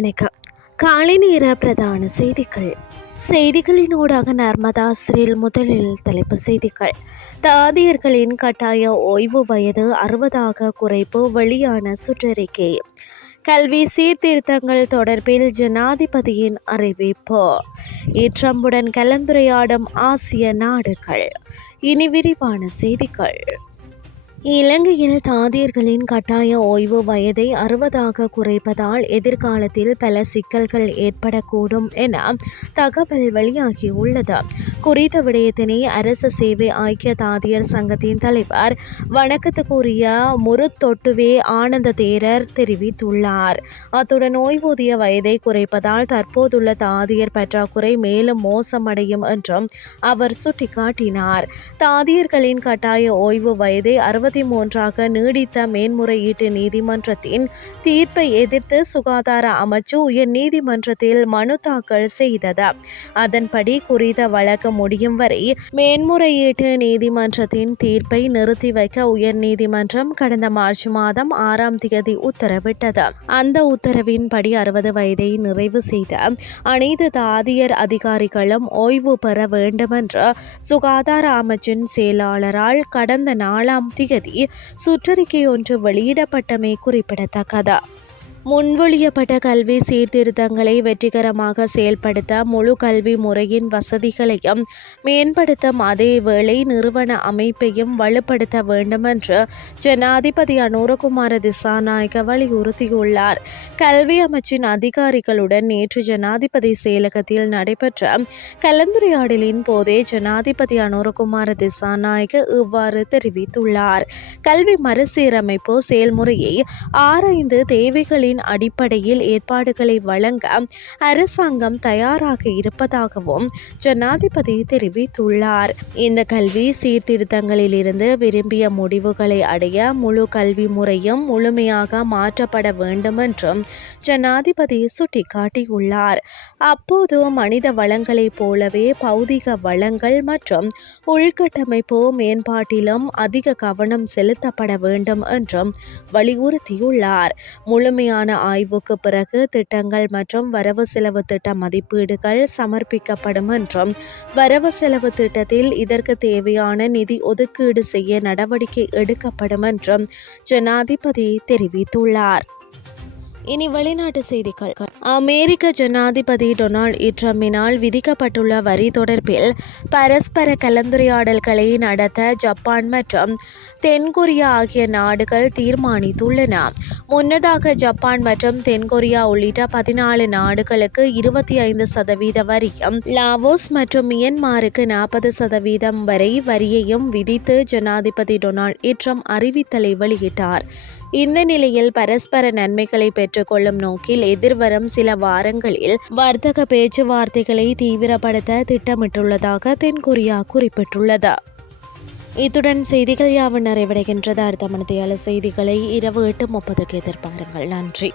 வணக்கம். காலை நேர பிரதான செய்திகள். செய்திகளினூடாக நர்மதா ஸ்ரீல் முதலில் தலைப்பு செய்திகள். தாதியர்களின் கட்டாய ஓய்வு வயது அறுபதாக குறைப்பு வெளியான சுற்றறிக்கை. கல்வி சீர்திருத்தங்கள் தொடர்பில் ஜனாதிபதியின் அறிவிப்பு. இற்றம்புடன் கலந்துரையாடும் ஆசிய நாடுகள். இனி விரிவான செய்திகள். இலங்கையில் தாதியர்களின் கட்டாய ஓய்வு வயதை அறுபதாக குறைப்பதால் எதிர்காலத்தில் பல சிக்கல்கள் ஏற்படக்கூடும் என தகவல் வெளியாகியுள்ளது. குறித்த விடயத்தினை அரசு சேவை ஐக்கிய தாதியர் சங்கத்தின் தலைவர் வணக்கத்துக்குரிய முருத்தொட்டுவே ஆனந்த தேரர் தெரிவித்துள்ளார். அத்துடன் ஓய்வூதிய வயதை குறைப்பதால் தற்போதுள்ள தாதியர் பற்றாக்குறை மேலும் மோசமடையும் என்றும் அவர் சுட்டிக்காட்டினார். தாதியர்களின் கட்டாய ஓய்வு வயதை அறுபது இருபத்தி மூன்றாக நீடித்த மேன்முறையீட்டு நீதிமன்றத்தின் தீர்ப்பை எதிர்த்து சுகாதார அமைச்சு உயர் நீதிமன்றத்தில் மனு தாக்கல் செய்தது. அதன்படி குறித்த வழக்கு முடியும் வரை மேன்முறையீட்டு நீதிமன்றத்தின் தீர்ப்பை நிறுத்தி வைக்க உயர் நீதிமன்றம் கடந்த மார்ச் மாதம் ஆறாம் தேதி உத்தரவிட்டது. அந்த உத்தரவின்படி அறுபது வயதை நிறைவு செய்த அனைத்து தாதியர் அதிகாரிகளும் ஓய்வு பெற வேண்டுமென்று சுகாதார அமைச்சின் செயலாளரால் கடந்த நாலாம் தேதி தேதி சுற்றறிக்கை ஒன்று வெளியிடப்பட்டமை குறிப்பிடத்தக்கது. முன்மொழியப்பட்ட கல்வி சீர்திருத்தங்களை வெற்றிகரமாக செயல்படுத்த முழு கல்வி முறையின் வசதிகளையும் மேம்படுத்தும் அதேவேளை நிறுவன அமைப்பையும் வலுப்படுத்த வேண்டும் என்று ஜனாதிபதி அனுரகுமார திசாநாயக வலியுறுத்தியுள்ளார். கல்வி அமைச்சின் அதிகாரிகளுடன் நேற்று ஜனாதிபதி செயலகத்தில் நடைபெற்ற கலந்துரையாடலின் போதே ஜனாதிபதி அனுரகுமார திசாநாயக இவ்வாறு தெரிவித்துள்ளார். கல்வி மறுசீரமைப்பு செயல்முறையை ஆராய்ந்து தேவைகளின் தேவைகளின் அடிப்படையில் ஏற்பாடுகளை வழங்க அரசாங்கம் தயாராக இருப்பதாகவும் ஜனாதிபதி தெரிவித்துள்ளார். இந்த கல்வி சீர்திருத்தங்களிலிருந்து விரும்பிய முடிவுகளை அடைய முழு கல்வி முறையும் முழுமையாக மாற்றப்பட வேண்டும் என்றும் ஜனாதிபதி சுட்டிக்காட்டியுள்ளார். அப்போது மனித வளங்களைப் போலவே பௌதிக வளங்கள் மற்றும் உள்கட்டமைப்பு மேம்பாட்டிலும் அதிக கவனம் செலுத்தப்பட வேண்டும் என்றும் வலியுறுத்தியுள்ளார். முழுமையான விரிவான ஆய்வுக்கு பிறகு திட்டங்கள் மற்றும் வரவு செலவு திட்ட மதிப்பீடுகள் சமர்ப்பிக்கப்படும் என்றும் வரவு செலவு திட்டத்தில் இதற்கு தேவையான நிதி ஒதுக்கீடு செய்ய நடவடிக்கை எடுக்கப்படும் என்றும் ஜனாதிபதி தெரிவித்துள்ளார். இனி வெளிநாட்டு செய்திகள். அமெரிக்க ஜனாதிபதி டொனால்ட் ட்ரம்பினால் விதிக்கப்பட்டுள்ள வரி தொடர்பில் பரஸ்பர கலந்துரையாடல்களை நடத்த ஜப்பான் மற்றும் தென்கொரியா ஆகிய நாடுகள் தீர்மானித்துள்ளன. முன்னதாக ஜப்பான் மற்றும் தென்கொரியா உள்ளிட்ட பதினாலு நாடுகளுக்கு இருபத்தி ஐந்து சதவீத வரியும் லாவோஸ் மற்றும் மியன்மாருக்கு நாற்பது சதவீதம் வரை வரியையும் விதித்து ஜனாதிபதி டொனால்ட் ட்ரம்ப் அறிவித்தலை வெளியிட்டார். இந்த நிலையில் பரஸ்பர நன்மைகளை பெற்றுக்கொள்ளும் நோக்கில் எதிர்வரும் சில வாரங்களில் வர்த்தக பேச்சுவார்த்தைகளை தீவிரப்படுத்த திட்டமிட்டுள்ளதாக தென்கொரியா குறிப்பிட்டுள்ளது. இத்துடன் செய்திகள் யாவும் நிறைவடைகின்றது. அடுத்த மனதையாள செய்திகளை இரவு எட்டு முப்பதுக்கு எதிர்பாருங்கள். நன்றி.